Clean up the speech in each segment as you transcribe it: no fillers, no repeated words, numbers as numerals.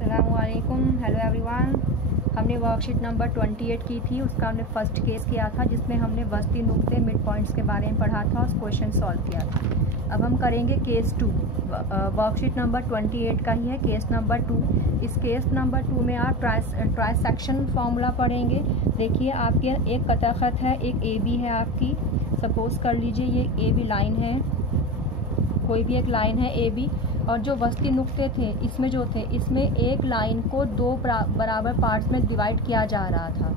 अस्सलामुअलैकुम, hello everyone. हमने worksheet number 28 की थी, उसका हमने फर्स्ट केस किया था जिसमें हमने वस्ती नुक्ते मिड पॉइंट्स के बारे में पढ़ा था और क्वेश्चन सॉल्व किया था। अब हम करेंगे केस 2। वर्कशीट नंबर 28 का ही है केस नंबर 2। इस केस नंबर 2 में आप ट्राइसेक्शन फार्मूला पढ़ेंगे। देखिए आपके एक कता ख़त है, एक ए बी है आपकी। सपोज कर लीजिए ये ए बी लाइन है, कोई भी एक लाइन है ए बी, और जो वस्ती नुक्ते थे इसमें जो थे इसमें एक लाइन को दो बराबर पार्ट्स में डिवाइड किया जा रहा था।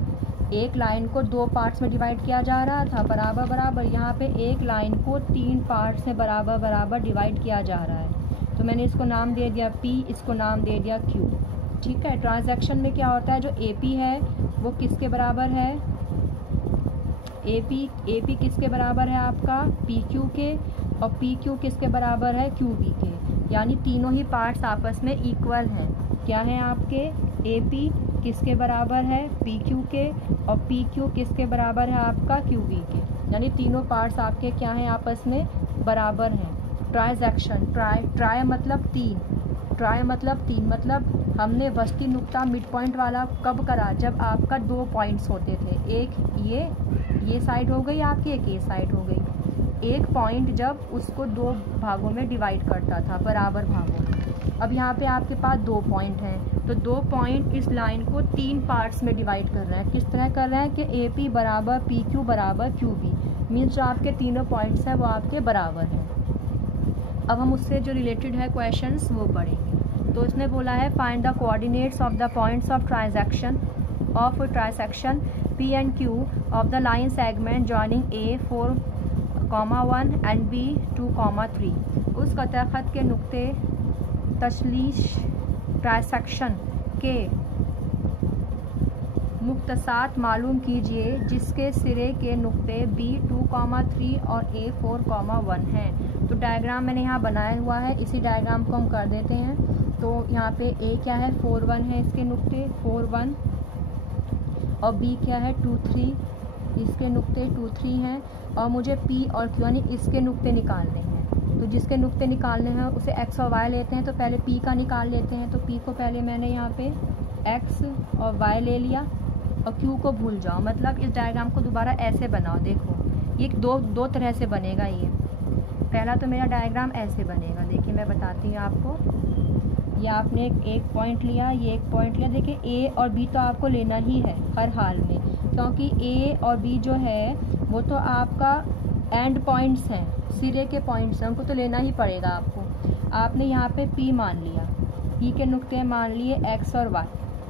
एक लाइन को दो पार्ट्स में डिवाइड किया जा रहा था बराबर बराबर। यहाँ पे एक लाइन को 3 पार्ट्स में बराबर बराबर डिवाइड किया जा रहा है। तो मैंने इसको नाम दे दिया P, इसको नाम दे दिया Q। ठीक है। ट्रांजैक्शन में क्या होता है, जो AP है वो किसके बराबर है, AP किसके बराबर है आपका PQ के, और PQ किसके बराबर है QB के। यानी तीनों ही पार्ट्स आपस में इक्वल हैं। क्या है आपके, AP किसके बराबर है PQ के, और PQ किसके बराबर है आपका QB के। यानी तीनों पार्ट्स आपके क्या हैं, आपस में बराबर हैं। ट्राइजेक्शन, ट्राई मतलब तीन, मतलब हमने वस्ती नुक्ता मिड पॉइंट वाला कब करा, जब आपका 2 पॉइंट्स होते थे। एक ये साइड हो गई आपकी, एक ये साइड हो गई। एक पॉइंट जब उसको 2 भागों में डिवाइड करता था, बराबर भागों में। अब यहाँ पे आपके पास 2 पॉइंट हैं, तो 2 पॉइंट इस लाइन को 3 पार्ट्स में डिवाइड कर रहे हैं। किस तरह कर रहे हैं कि AP बराबर PQ बराबर QB, मीन्स जो आपके तीनों पॉइंट्स हैं वो आपके बराबर हैं। अब हम उससे जो रिलेटेड है क्वेश्चंस वो पढ़ेंगे। तो उसने बोला है find the coordinates of the points of trisection P and Q of the line segment joining A 4,1 and B 2,3। उस कता ख़त के नुक्ते तशलीश ट्राइसेक्शन के नुक्तसात मालूम कीजिए जिसके सिरे के नुक्ते B 2,3 और A 4,1 हैं। तो डायग्राम मैंने यहाँ बनाया हुआ है, इसी डायग्राम को हम कर देते हैं। तो यहाँ पे A क्या है 4,1 है, इसके नुक्ते 4,1, और B क्या है 2,3, इसके नुक्ते 2,3 हैं। और मुझे P और Q यानी इसके नुक्ते निकालने हैं। तो जिसके नुक्ते निकालने हैं उसे X और Y लेते हैं। तो पहले P का निकाल लेते हैं। तो P को पहले मैंने यहाँ पे X और Y ले लिया, और Q को भूल जाओ। मतलब इस डायग्राम को दोबारा ऐसे बनाओ। देखो ये दो तरह से बनेगा। ये पहला तो मेरा डायग्राम ऐसे बनेगा। देखिए मैं बताती हूँ आपको। ये आपने एक पॉइंट लिया, ये एक पॉइंट लिया। देखिए A और B तो आपको लेना ही है हर हाल में, क्योंकि A और B जो है वो तो आपका एंड पॉइंट्स हैं, सिरे के पॉइंट्स हैं, उनको तो लेना ही पड़ेगा आपको। आपने यहाँ पे P मान लिया, P के नुक्ते मान लिए X और Y।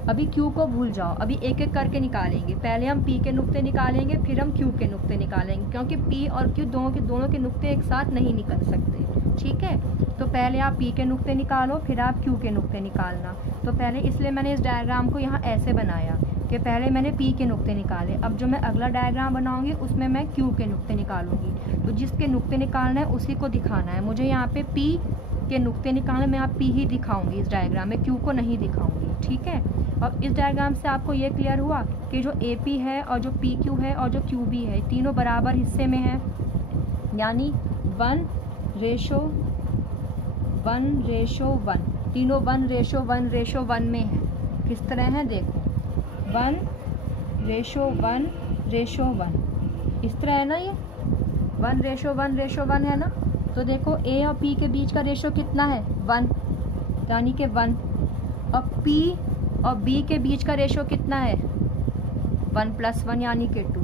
अभी Q को भूल जाओ, अभी एक एक करके निकालेंगे। पहले हम P के नुक्ते निकालेंगे, फिर हम Q के नुक्ते निकालेंगे, क्योंकि P और Q दोनों के नुक्ते एक साथ नहीं निकल सकते। ठीक है। तो पहले आप P के नुक्ते निकालो, फिर आप Q के नुक्ते निकालना। तो पहले इसलिए मैंने इस डायग्राम को यहाँ ऐसे बनाया कि पहले मैंने P के नुक्ते निकाले। अब जो मैं अगला डायग्राम बनाऊंगी उसमें मैं Q के नुक्ते निकालूंगी। तो जिसके नुक्ते निकालना है उसी को दिखाना है। मुझे यहाँ पे P के नुक्ते निकालने, मैं यहाँ P ही दिखाऊंगी इस डायग्राम में, Q को नहीं दिखाऊंगी। ठीक है। और इस डायग्राम से आपको ये क्लियर हुआ कि जो AP है और जो PQ है और जो QB है तीनों बराबर हिस्से में है, यानी 1:1:1, तीनों 1:1:1 में है। किस तरह है देखो, 1:1:1 इस तरह है ना, ये 1:1:1 है ना। तो देखो A और P के बीच का रेशो कितना है 1, यानी कि 1। और P और B के बीच का रेशो कितना है 1+1 यानी कि 2।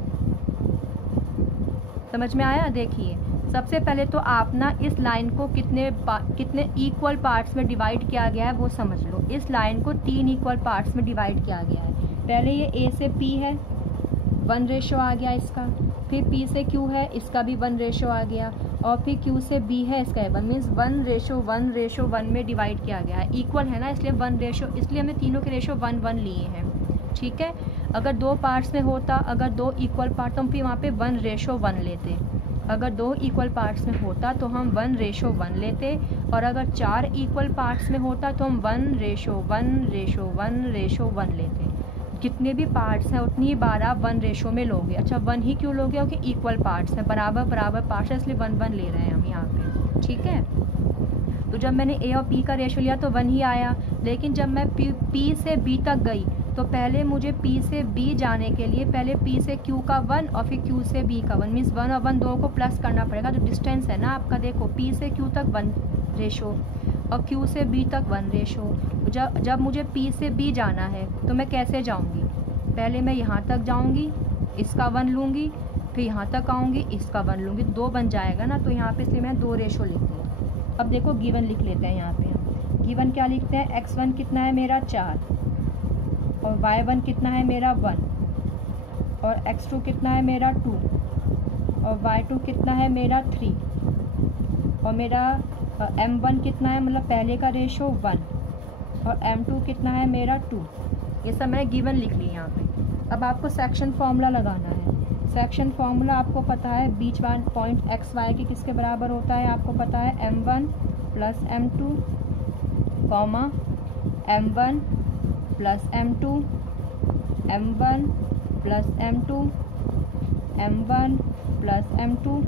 समझ में आया। देखिए सबसे पहले तो आप ना इस लाइन को कितने इक्वल पार्ट्स में डिवाइड किया गया है वो समझ लो। इस लाइन को 3 इक्वल पार्ट्स में डिवाइड किया गया है। पहले ये A से P है, 1 रेशो आ गया इसका। फिर P से Q है, इसका भी 1 रेशो आ गया। और फिर Q से B है, इसका 1 मीन्स 1:1:1 में डिवाइड किया गया है। इक्वल है ना, इसलिए 1 रेशो, इसलिए हमने तीनों के रेशो 1:1 लिए हैं। ठीक है। अगर 2 पार्ट्स में होता, अगर 2 इक्वल पार्ट, तो हम फिर वहाँ पे 1:1 लेते। अगर 2 इक्वल पार्ट्स में होता तो हम 1:1 लेते, और अगर 4 इक्वल पार्ट्स में होता तो हम 1:1:1:1 लेते। जितने भी पार्ट्स हैं उतनी ही बार आप 1 रेशो में लोगे। अच्छा 1 ही क्यों लोगे, क्योंकि इक्वल पार्ट्स हैं, बराबर पार्ट्स है, इसलिए 1:1 ले रहे हैं हम यहाँ पे। ठीक है। तो जब मैंने ए और पी का रेशो लिया तो 1 ही आया। लेकिन जब मैं पी से बी तक गई तो पहले मुझे पी से बी जाने के लिए पहले पी से क्यू का 1 और फिर क्यू से बी का 1, मीन्स 1 और 1 दोनों को प्लस करना पड़ेगा। तो डिस्टेंस है ना आपका, देखो पी से क्यू तक 1 रेशो और क्यू से बी तक 1 रेशो। जब मुझे पी से बी जाना है तो मैं कैसे जाऊँगी, पहले मैं यहाँ तक जाऊँगी, इसका 1 लूँगी, फिर यहाँ तक आऊँगी, इसका 1 लूँगी, 2 बन जाएगा ना। तो यहाँ पे इसलिए मैं 2 रेशो लिख दी। अब देखो गिवन लिख लेते हैं। यहाँ पे गिवन क्या लिखते हैं, x1 कितना है मेरा 4 और y1 कितना है मेरा 1 और x2 कितना है मेरा 2 और y2 कितना है मेरा 3 और मेरा m1 कितना है, मतलब पहले का रेशो 1 और m2 कितना है मेरा 2। ये सब मैंने गिवन लिख ली यहाँ पे। अब आपको सेक्शन फॉर्मूला लगाना है। सेक्शन फार्मूला आपको पता है, बीच वाला पॉइंट एक्स वाई के किसके बराबर होता है, आपको पता है m1 plus m2 comma m1 plus m2 m1 plus m2 m1 plus m2।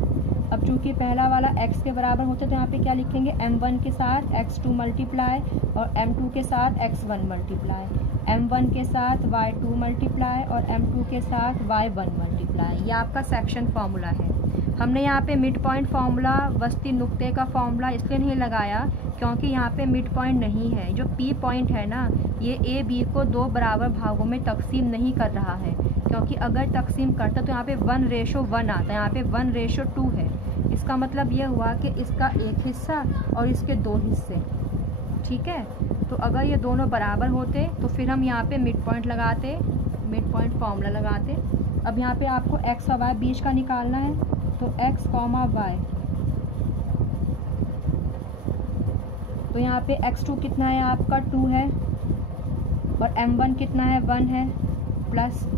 अब चूँकि पहला वाला x के बराबर होता है तो यहाँ पे क्या लिखेंगे, m1 के साथ x2 मल्टीप्लाई और m2 के साथ x1 मल्टीप्लाई, m1 के साथ y2 मल्टीप्लाई और m2 के साथ y1 मल्टीप्लाई। ये आपका सेक्शन फार्मूला है। हमने यहाँ पे मिड पॉइंट फार्मूला, वस्ती नुक्ते का फार्मूला इसलिए नहीं लगाया क्योंकि यहाँ पे मिड पॉइंट नहीं है। जो पी पॉइंट है ना, ये ए बी को 2 बराबर भागों में तकसीम नहीं कर रहा है, क्योंकि अगर तकसीम करता तो यहाँ पे 1:1 आता है, यहाँ पे 1:2 है। इसका मतलब ये हुआ कि इसका एक हिस्सा और इसके 2 हिस्से, ठीक है। तो अगर ये दोनों बराबर होते तो फिर हम यहाँ पे मिड पॉइंट लगाते, मिड पॉइंट फार्मूला लगाते। अब यहाँ पे आपको x और y बीच का निकालना है, तो x, y, तो यहाँ पे x2 कितना है आपका 2 है और m1 कितना है 1 है, प्लस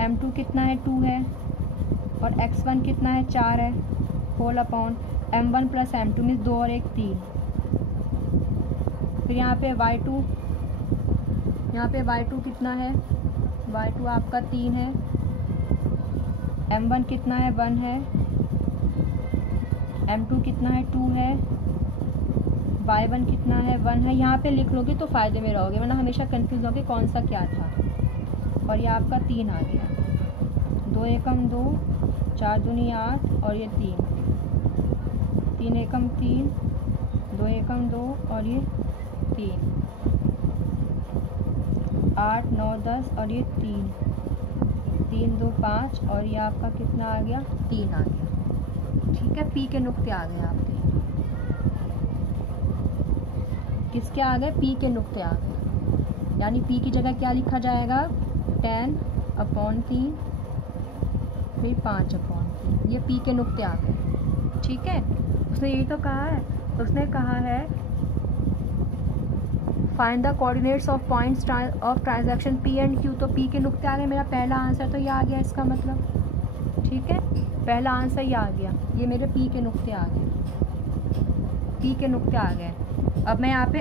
m2 कितना है 2 है और x1 कितना है 4 है, whole upon m1 plus m2 means 2 और 1 3। फिर यहाँ पे y2, यहाँ पे y2 कितना है, y2 आपका 3 है, m1 कितना है 1 है, m2 कितना है 2 है, y1 कितना है 1 है। यहाँ पे लिख लोगे तो फ़ायदे में रहोगे, वरना हमेशा कंफ्यूज होगे कौन सा क्या था। और ये आपका 3 आ गया, 2 एकम 2, 4 दूनी 8 और ये 3, 3 एकम 3, 2 एकम 2 और ये 3, 8 9 10 और ये 3, 3 2 5 और ये आपका कितना आ गया 3 आ गया, ठीक है। पी के नुक्ते आ गए आपके, किसके आ गए, पी के नुक्ते आ गए। यानी पी की जगह क्या लिखा जाएगा, 10/3 फिर 5/3, ये पी के नुक्ते आ गए, ठीक है। उसने यही तो कहा है, उसने कहा है find the coordinates of points of transaction P and Q. तो पी के नुक्ते आ गए, मेरा पहला आंसर तो ये आ गया इसका मतलब, ठीक है। पहला आंसर ये आ गया, ये मेरे पी के नुक्ते आ गए, पी के नुक्ते आ गए। अब मैं यहाँ पे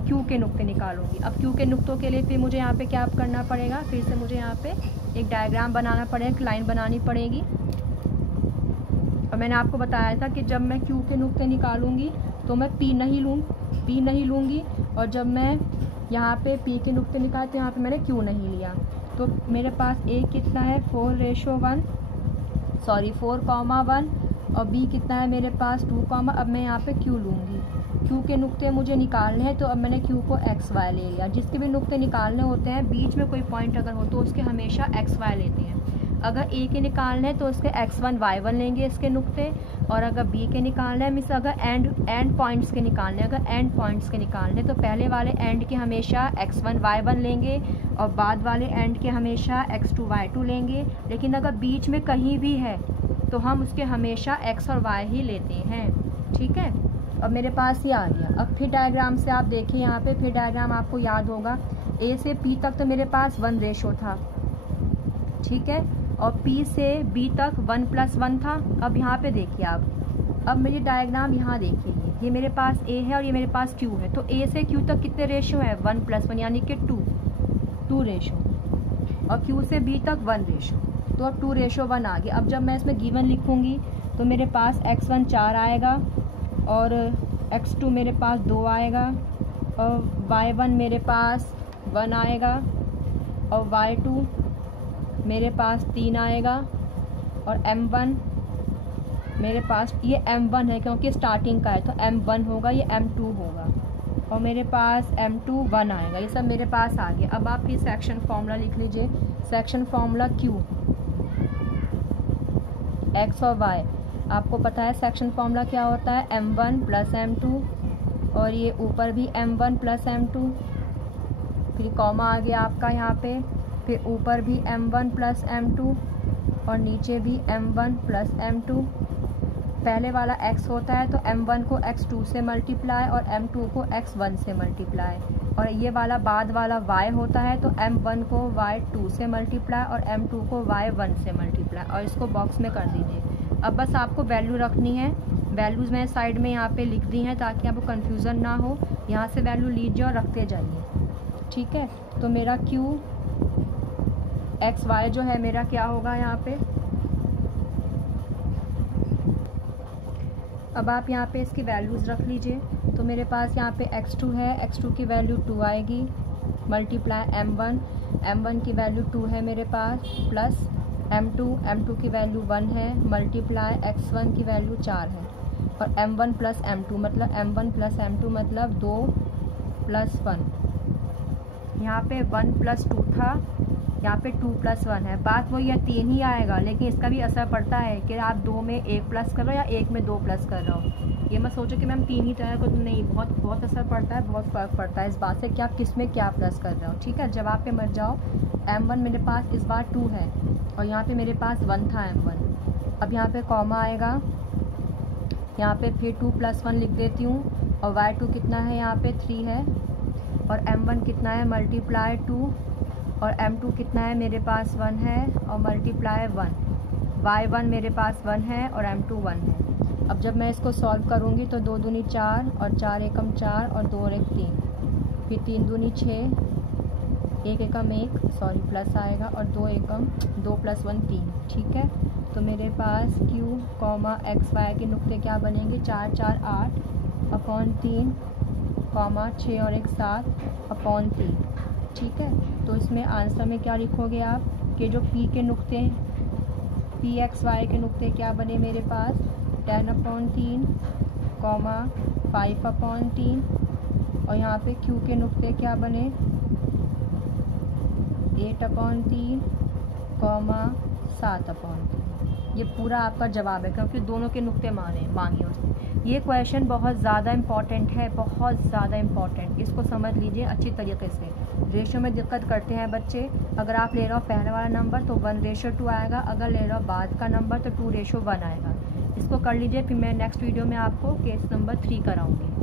क्यू के नुक्ते निकालूंगी। अब क्यू के नुक्तों के लिए फिर मुझे यहाँ पे क्या करना पड़ेगा, फिर से मुझे यहाँ पे एक डायग्राम बनाना पड़ेगा, एक लाइन बनानी पड़ेगी। और मैंने आपको बताया था कि जब मैं क्यू के नुक्ते निकालूंगी तो मैं पी नहीं लूँगी और जब मैं यहाँ पे पी के नुक्ते निकाले तो यहाँ पे मैंने क्यू नहीं लिया। तो मेरे पास ए कितना है 4:1 और बी कितना है मेरे पास 2, अब मैं यहाँ पे क्यू लूँगी। क्यू के नुक्ते मुझे निकालने हैं, तो अब मैंने क्यू को एक्स वाई ले लिया। जिसके भी नुक्ते निकालने होते हैं, बीच में कोई पॉइंट अगर हो तो उसके हमेशा एक्स वाई लेते हैं। अगर ए के निकालने हैं तो उसके x1 y1 लेंगे इसके नुक्ते, और अगर बी के निकालने हैं, मीन्स अगर एंड पॉइंट्स के निकालने, अगर एंड पॉइंट्स के निकालने तो पहले वाले एंड के हमेशा x1 y1 लेंगे और बाद वाले एंड के हमेशा x2 y2 लेंगे। लेकिन अगर बीच में कहीं भी है तो हम उसके हमेशा x और y ही लेते हैं, ठीक है। अब मेरे पास ये आ गया। अब फिर डायग्राम से आप देखिए, यहाँ पे फिर डायग्राम आपको याद होगा, ए से पी तक तो मेरे पास 1 रेशो था, ठीक है, और P से B तक 1+1 था। अब यहाँ पे देखिए आप, अब मेरी डायग्राम यहाँ देखिए, ये मेरे पास A है और ये मेरे पास Q है। तो A से Q तक कितने रेशो है, 1+1 यानी कि 2 रेशो, और Q से B तक 1 रेशो, तो अब 2:1 आ गया। अब जब मैं इसमें गिवन लिखूँगी तो मेरे पास x1 4 आएगा और x2 मेरे पास 2 आएगा और y1 मेरे पास 1 आएगा और y2 मेरे पास 3 आएगा और m1 मेरे पास, ये m1 है क्योंकि स्टार्टिंग का है तो m1 होगा, ये m2 होगा और मेरे पास m2 1 आएगा। ये सब मेरे पास आ गया। अब आप ये सेक्शन फार्मूला लिख लीजिए। सेक्शन फार्मूला Q x और y, आपको पता है सेक्शन फार्मूला क्या होता है, m1 प्लस m2 और ये ऊपर भी m1 प्लस m2, फिर कॉमा आ गया आपका यहाँ पे, फिर ऊपर भी m1 प्लस m2 और नीचे भी m1 प्लस m2। पहले वाला x होता है तो m1 को x2 से मल्टीप्लाई और m2 को x1 से मल्टीप्लाई, और ये वाला बाद वाला y होता है तो m1 को y2 से मल्टीप्लाई और m2 को y1 से मल्टीप्लाई, और इसको बॉक्स में कर दीजिए। अब बस आपको वैल्यू रखनी है। वैल्यूज़ मैंने साइड में यहाँ पे लिख दी हैं ताकि आपको कन्फ्यूज़न ना हो। यहाँ से वैल्यू लीजिए और रखते जाइए, ठीक है। तो मेरा q x y जो है मेरा क्या होगा यहाँ पे, अब आप यहाँ पे इसकी वैल्यूज़ रख लीजिए। तो मेरे पास यहाँ पे x2 है, x2 की वैल्यू 2 आएगी, मल्टीप्लाई m1 की वैल्यू 2 है मेरे पास, प्लस m2 की वैल्यू 1 है, मल्टीप्लाई x1 की वैल्यू 4 है और m1 प्लस m2 मतलब m1 प्लस m2 मतलब 2 प्लस 1। यहाँ पे 1 प्लस 2 था, यहाँ पे 2 प्लस 1 है। बात वही है, 3 ही आएगा, लेकिन इसका भी असर पड़ता है कि आप 2 में 1 प्लस कर रहे हो या 1 में 2 प्लस कर रहे हो। ये मत सोचो कि मैम 3 ही तरह को, तो नहीं, बहुत असर पड़ता है, बहुत फ़र्क पड़ता है इस बात से कि आप किस में क्या प्लस कर रहे हो, ठीक है। जवाब पे मत जाओ। m1 मेरे पास इस बार 2 है और यहाँ पे मेरे पास 1 था m1। अब यहाँ पे कॉमा आएगा, यहाँ पे फिर 2 प्लस 1 लिख देती हूँ और y2 कितना है, यहाँ पे 3 है और m1 कितना है, मल्टीप्लाई 2 और m2 कितना है, मेरे पास 1 है और मल्टीप्लाई 1, y1 मेरे पास 1 है और m2 1 है। अब जब मैं इसको सॉल्व करूँगी तो 2 दूनी 4 और 4 एकम 4 और 2 और 1 3, फिर 3 दूनी 6, 1 एकम 1 सॉरी प्लस आएगा और 2 एकम 2 प्लस 1 3, ठीक है। तो मेरे पास q कॉमा एक्स वाई के नुक्ते क्या बनेंगे, 4 4 8 अपॉन 3 कॉमा 6 और 1 7 अपॉन 3, ठीक है। तो इसमें आंसर में क्या लिखोगे आप कि जो p के नुक्ते, p x y के नुक्ते क्या बने मेरे पास, 10 अपॉन 3 कॉमा 5 अपॉन 3 और यहाँ पे q के नुक्ते क्या बने, 8 अपॉन 3 कॉमा 7 अपॉन 3। ये पूरा आपका जवाब है क्योंकि दोनों के नुक्ते मांगे उसने। ये क्वेश्चन बहुत ज़्यादा इम्पॉर्टेंट है, बहुत ज़्यादा इम्पॉर्टेंट, इसको समझ लीजिए अच्छी तरीके से। रेशो में दिक्कत करते हैं बच्चे, अगर आप ले रहे हो पहले वाला नंबर तो 1:2 आएगा, अगर ले रहे हो बाद का नंबर तो 2:1 आएगा। इसको कर लीजिए, फिर मैं नेक्स्ट वीडियो में आपको केस नंबर 3 कराऊँगी।